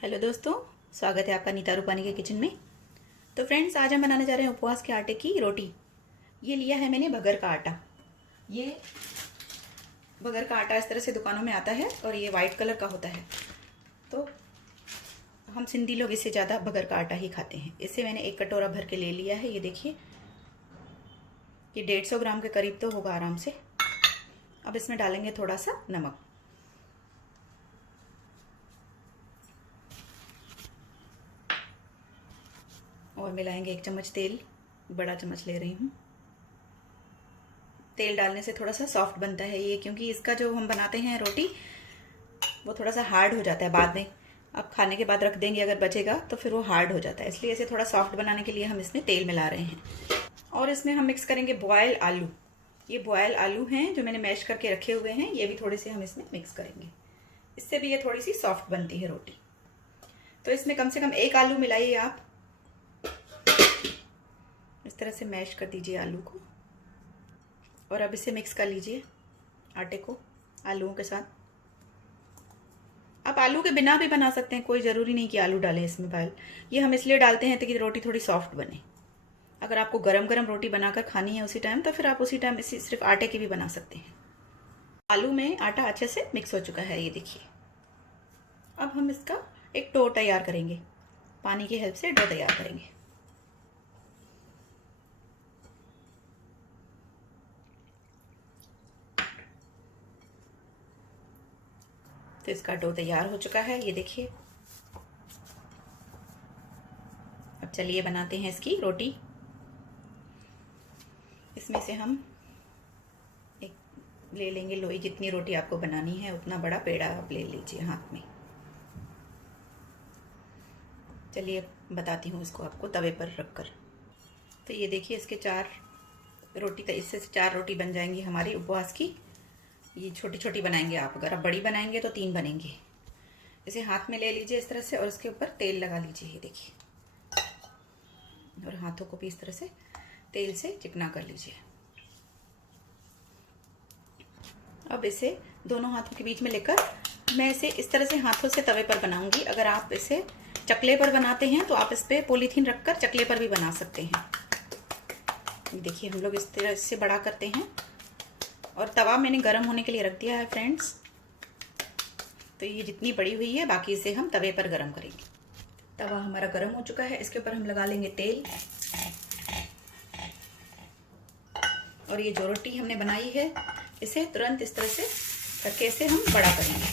Hello दोस्तों, स्वागत है आपका नीता रूपानी के किचन में। तो फ्रेंड्स, आज हम बनाने जा रहे हैं उपवास के आटे की रोटी। ये लिया है मैंने बगर का आटा। ये बगर का आटा इस तरह से दुकानों में आता है और ये वाइट कलर का होता है। तो हम सिंधी लोग इससे ज़्यादा बगर का आटा ही खाते हैं। इससे मैंने एक कटोरा भर के ले लिया है। ये देखिए, ये 150 ग्राम के करीब तो होगा आराम से। अब इसमें डालेंगे थोड़ा सा नमक। और मिलाएंगे 1 चम्मच तेल, बड़ा चम्मच ले रही हूँ। तेल डालने से थोड़ा सा सॉफ्ट बनता है ये, क्योंकि इसका जो हम बनाते हैं रोटी वो थोड़ा सा हार्ड हो जाता है बाद में। अब खाने के बाद रख देंगे अगर बचेगा तो फिर वो हार्ड हो जाता है, इसलिए इसे थोड़ा सॉफ्ट बनाने के लिए हम इसमें तेल मिला रहे हैं। और इसमें हम मिक्स करेंगे बॉयल आलू। ये बॉयल आलू हैं जो मैंने मैश करके रखे हुए हैं, ये भी थोड़े से हम इसमें मिक्स करेंगे। इससे भी ये थोड़ी सी सॉफ्ट बनती है रोटी। तो इसमें कम से कम 1 आलू मिलाइए आप। इस तरह से मैश कर दीजिए आलू को और अब इसे मिक्स कर लीजिए आटे को आलूओं के साथ। आप आलू के बिना भी बना सकते हैं, कोई ज़रूरी नहीं कि आलू डालें इसमें। बॉयल ये हम इसलिए डालते हैं ताकि रोटी थोड़ी सॉफ्ट बने। अगर आपको गरम गरम रोटी बनाकर खानी है उसी टाइम, तो फिर आप उसी टाइम इसी सिर्फ आटे की भी बना सकते हैं। आलू में आटा अच्छे से मिक्स हो चुका है, ये देखिए। अब हम इसका एक डो तैयार करेंगे, पानी की हेल्प से डो तैयार करेंगे। तो इसका डो तैयार हो चुका है, ये देखिए। अब चलिए बनाते हैं इसकी रोटी। इसमें से हम एक ले लेंगे लोई। जितनी रोटी आपको बनानी है उतना बड़ा पेड़ा आप ले लीजिए हाथ में। चलिए बताती हूँ इसको आपको तवे पर रखकर। तो ये देखिए, इसके 4 रोटी, तो इससे 4 रोटी बन जाएंगी हमारी उपवास की। ये छोटी छोटी बनाएंगे आप, अगर आप बड़ी बनाएंगे तो 3 बनेंगे। इसे हाथ में ले लीजिए इस तरह से और इसके ऊपर तेल लगा लीजिए, ये देखिए। और हाथों को भी इस तरह से तेल से चिकना कर लीजिए। अब इसे दोनों हाथों के बीच में लेकर मैं इसे इस तरह से हाथों से तवे पर बनाऊंगी। अगर आप इसे चकले पर बनाते हैं तो आप इस पर पॉलीथीन रखकर चकले पर भी बना सकते हैं। देखिए, हम लोग इस तरह से बड़ा करते हैं। और तवा मैंने गर्म होने के लिए रख दिया है फ्रेंड्स। तो ये जितनी बड़ी हुई है, बाकी इसे हम तवे पर गर्म करेंगे। तवा हमारा गर्म हो चुका है, इसके ऊपर हम लगा लेंगे तेल। और ये जो रोटी हमने बनाई है, इसे तुरंत इस तरह से करके इसे हम बड़ा करेंगे।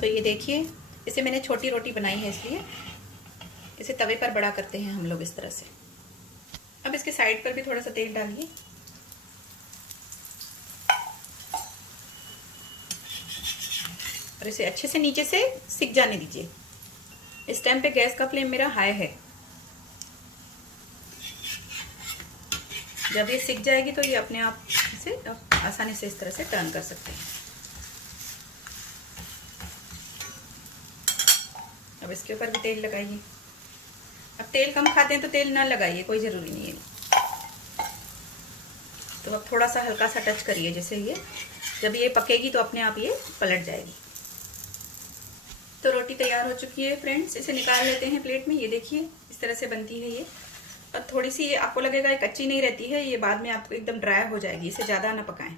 तो ये देखिए, इसे मैंने छोटी रोटी बनाई है इसलिए इसे तवे पर बड़ा करते हैं हम लोग इस तरह से। अब इसके साइड पर भी थोड़ा सा तेल डालिए। और इसे अच्छे से नीचे से सिक जाने दीजिए। इस टाइम पे गैस का फ्लेम मेरा हाई है। जब ये सिक जाएगी तो ये अपने आप इसे आसानी से इस तरह से टर्न कर सकते हैं। अब इसके ऊपर भी तेल लगाइए। अब तेल कम खाते हैं तो तेल ना लगाइए, कोई ज़रूरी नहीं है। तो अब थोड़ा सा हल्का सा टच करिए, जैसे ये जब ये पकेगी तो अपने आप ये पलट जाएगी। तो रोटी तैयार हो चुकी है फ्रेंड्स। इसे निकाल लेते हैं प्लेट में। ये देखिए, इस तरह से बनती है ये। और थोड़ी सी ये आपको लगेगा ये कच्ची नहीं रहती है, ये बाद में आपको एकदम ड्राई हो जाएगी। इसे ज़्यादा ना पकाएं।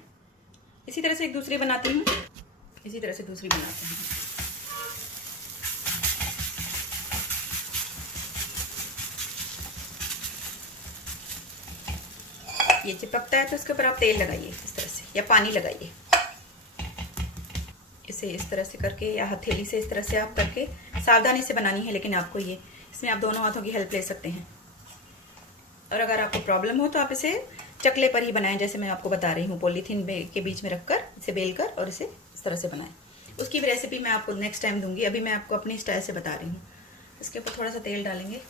इसी तरह से एक दूसरी बनाती हूँ, इसी तरह से दूसरी बनाते हैं। ये चिपकता है तो इसके ऊपर आप तेल लगाइए इस तरह से, या पानी लगाइए। इसे इस तरह से करके या हथेली से इस तरह से आप करके, सावधानी से बनानी है लेकिन आपको ये, इसमें आप दोनों हाथों की हेल्प ले सकते हैं। और अगर आपको प्रॉब्लम हो तो आप इसे चकले पर ही बनाएं, जैसे मैं आपको बता रही हूँ। पॉलीथीन के बीच में रखकर इसे बेलकर और इसे इस तरह से बनाएं। उसकी भी रेसिपी मैं आपको नेक्स्ट टाइम दूंगी, अभी मैं आपको अपनी स्टाइल से बता रही हूँ। इसके ऊपर थोड़ा सा तेल डालेंगे।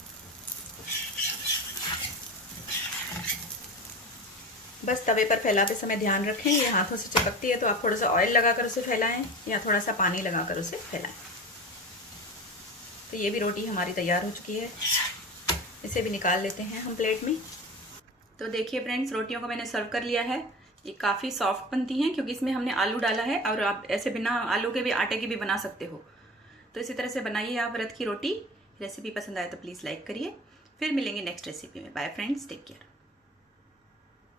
बस तवे पर फैलाते समय ध्यान रखें, ये हाथों से चिपकती है, तो आप थोड़ा सा ऑयल लगाकर उसे फैलाएं या थोड़ा सा पानी लगाकर उसे फैलाएं। तो ये भी रोटी हमारी तैयार हो चुकी है। इसे भी निकाल लेते हैं हम प्लेट में। तो देखिए फ्रेंड्स, रोटियों को मैंने सर्व कर लिया है। ये काफ़ी सॉफ्ट बनती हैं क्योंकि इसमें हमने आलू डाला है, और आप ऐसे बिना आलू के भी आटे की भी बना सकते हो। तो इसी तरह से बनाइए आप व्रत की रोटी। रेसिपी पसंद आए तो प्लीज़ लाइक करिए। फिर मिलेंगे नेक्स्ट रेसिपी में। Bye friends, take care.